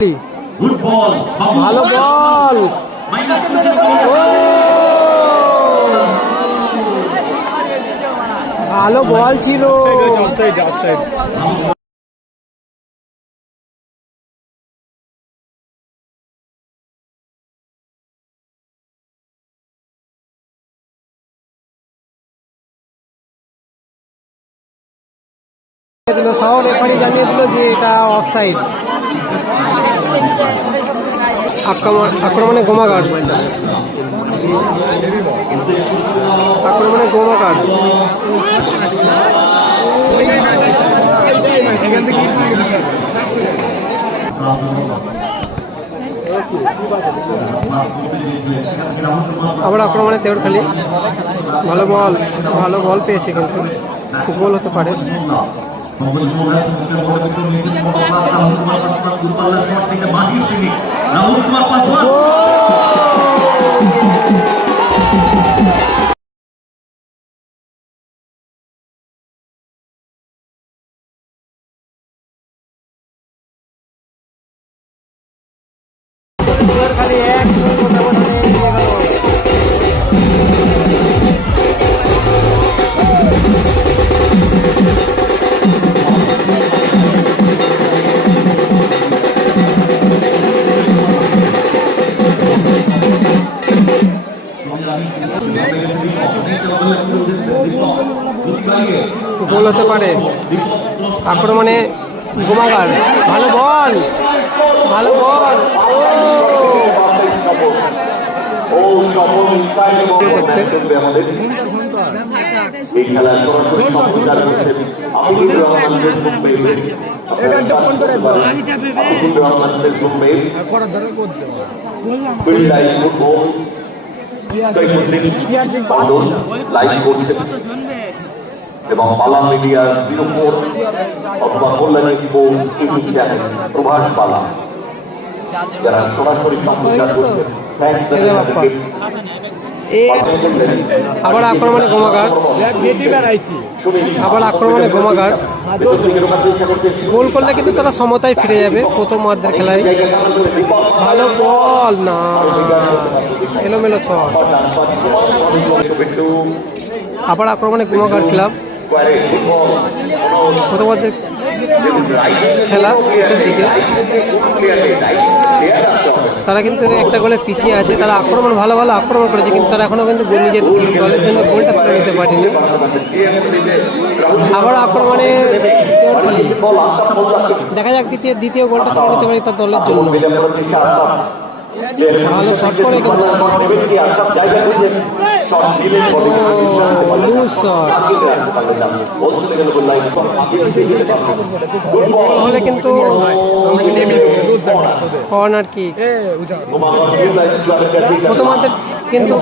ভালো বল! ভালো বল ছিল। দিল শহর রেফারি জানিয়ে দিল যে এটা অফসাইড আক্রমণ গোমাগার। আক্রমণে গোমাগার। আবার আক্রমণে দেওয়ারখালি ভালো বল ভালো বল পেয়েছে কিন্তু। গোল হতে পারে। রাহুল কুমার পাসওয়ান আক্রমণে গোমাগার ভালো বল ভালো বল। লাইভ সৈফুদ্দিন বাদল লাইভ করছেন এবং পালা মিডিয়া জিরো ফোর অথবা কল্যাণী ইউটিউব চ্যানেল প্রভাস পালা যারা সরাসরি সম্প্রচার করছেন আবার আক্রমণে গোমাগার আবার আক্রমণে গোল করলে কিন্তু তারা সমতায় ফিরে যাবে প্রথম অর্ধের খেলায়। ভালো বল না। এলোমেলো শট। আবার আক্রমণে ক্লাব। প্রথম অর্ধের খেলা, শেষের দিকে। তারা কিন্তু একটা গোলে পিছিয়ে আছে, তারা আক্রমণ, ভালো ভালো আক্রমণ করেছে, কিন্তু তারা এখনও কিন্তু নিজের দলের জন্য গোলটা তুলে নিতে পারেনি। আবার আক্রমণে দেখা যাক দ্বিতীয় দ্বিতীয় গোলটা তুলে নিতে পারি তার দলের জন্য। ভালো শট করে হলে কিন্তু কর্নার কি? প্রথমার্ধের কিন্তু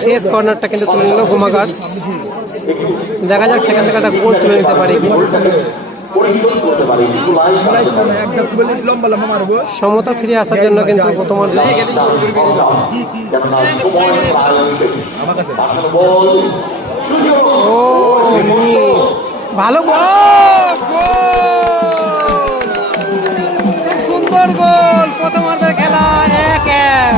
শেষ কর্নারটা কিন্তু তুলে নিল ঘুমাগার দেখা যাক সেখান থেকে একটা গোল তুলে নিতে পারে সমতা ফিরে আসার জন্য কিন্তু প্রথমার্ধে ও, ভালো সুন্দর গোল প্রথমার্ধের খেলা এক এক।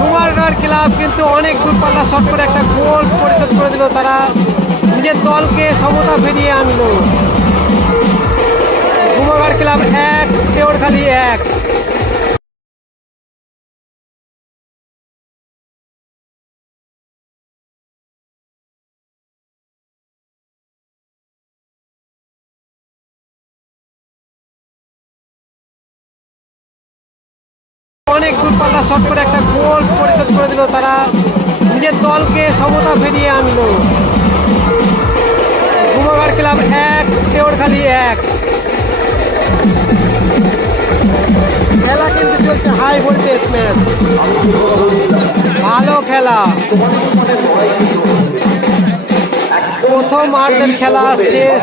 কুমারগড় ক্লাব কিন্তু অনেক দূরপাল্লা শট করে একটা গোল পরিশোধ করে দিল তারা। নিজের দলকে সমতা ফিরিয়ে আনলো। কুমারগড় ক্লাব এক দেওরখালি এক অনেক দূরপাল্লা শট করে একটা গোল পরিশোধ করে দিল তারা। নিজের দলকে সমতা ফিরিয়ে আনলো। কুমারগড় ক্লাব এক দেওরখালি এক খেলা কিন্তু চলছে হাই ভোল্টেজ ম্যাচ ভালো খেলা। প্রথম আর্ধের খেলা শেষ।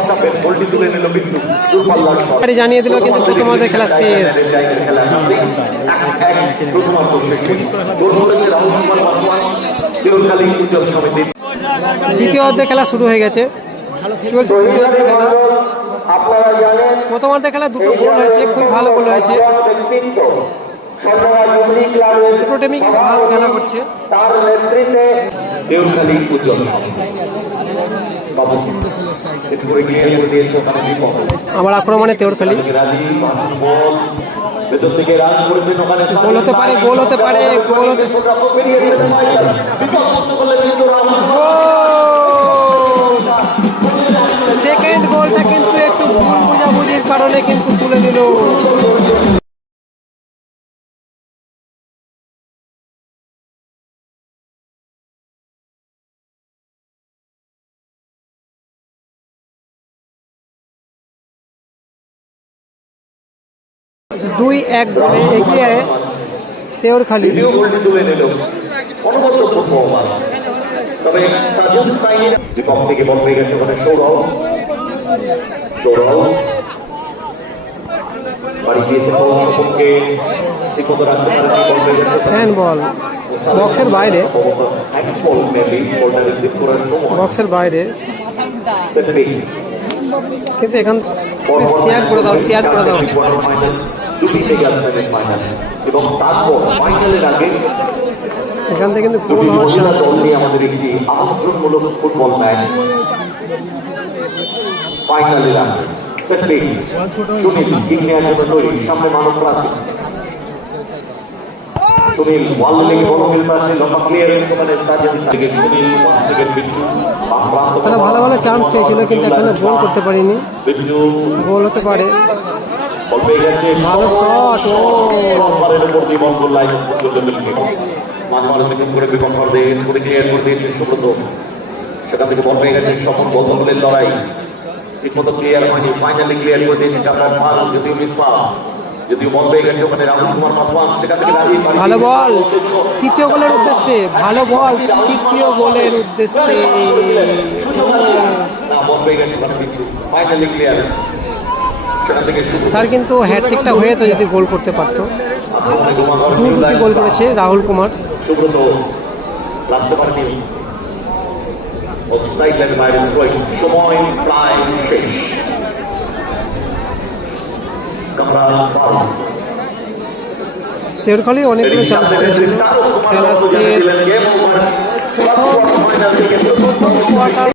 জানিয়ে দিল কিন্তু প্রথম অর্ধের খেলা শেষ। দ্বিতীয় অর্ধে খেলা শুরু হয়ে গেছে। চলছে দ্বিতীয় খেলা। আপনারা জানেন প্রথম খেলা দুটো গোল হয়েছে খুবই ভালো গোল হয়েছে। দুটো টিমই কিন্তু ভালো খেলা করছে। তার নেতৃত্বে দেউখালী উজ্জ্বল আবার আক্রমণে তেওরখালি গোল হতে পারে গোল হতে পারে গোল হতে দুই এক গোলে এগিয়ে তেওরখালি। গেছে সৌরভ। সৌরভ বাড়ি দিয়েছে সৌরভকে ঠিকমতো রাখতে পারেনি বল পেয়ে গেছে হ্যান্ড বল। বক্সের বাইরে। বক্সের বাইরে। কিন্তু এখান শেয়ার করে দাও শেয়ার করে দাও। দুটি থেকে আসবে ফাইনাল এবং তারপর ফাইনালের আগে এখান থেকে কিন্তু গোল হওয়ার নিয়ে আমাদের একটি আমন্ত্রণমূলক ফুটবল ম্যাচ। ফাইনালের আগে। সেটাই সুনীল কিক নেওয়ার জন্য তৈরি সামনে মানব প্রাচীন সুনীল ওয়াল লেগে বড় খেলতে আসছে লম্বা ক্লিয়ারেন্স ওখানে সাজেন থেকে সুনীল ওয়ান সেকেন্ড বিট্টু তারা ভালো ভালো চান্স পেয়েছিল কিন্তু এখানে গোল করতে পারিনি। গোল হতে পারে। বল ভালো শট ও! বল ক্লিয়ার সেখান থেকে বল পেয়ে গেছে সফল বল দখলের ক্লিয়ার হয়নি ফাইনালি ক্লিয়ার করে দিয়েছে চাপার পাল যদিও মিস পাল যদিও পেয়ে গেছে ওখানে রাহুল কুমার পাসওয়ান সেখান থেকে রাজীব ভালো বল। তৃতীয় গোলের উদ্দেশ্যে ভালো বল তৃতীয় গোলের উদ্দেশ্যে। পেয়ে গেছে ওখানে ফাইনালি ক্লিয়ার তার কিন্তু হ্যাট্রিকটা হয়ে তো যদি গোল করতে পারতো। দু দুটি গোল করেছে রাহুল কুমার। সুব্রত পারেনি বাইরে সময় প্রায় শেষ কামরা পাল তেওরখালি অনেকগুলো চান্স পেয়েছিল খেলা শেষ প্রথম কোয়ার্টার